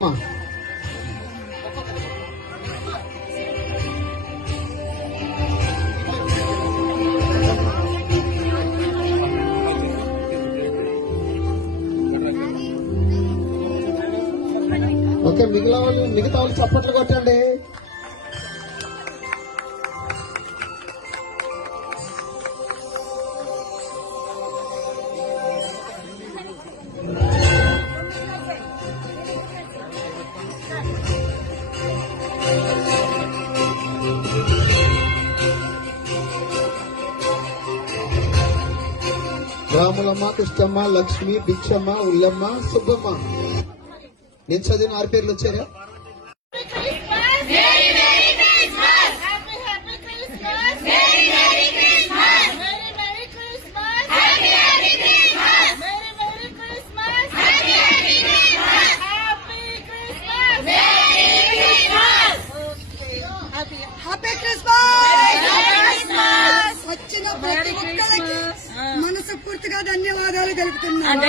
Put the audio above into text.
Okay మిగిలిన వాళ్ళు మిగతా వాళ్ళు చప్పట్లు కొట్టండి. రాములమ్మ కృష్ణమ్మ లక్ష్మి బిచ్చమ్మ ఉల్లమ్మ సుబ్బమ్మ. నేను చదివిన ఆరు పేర్లు వచ్చారా మనస్ఫూర్తిగా ధన్యవాదాలు తెలుపుతున్నాను.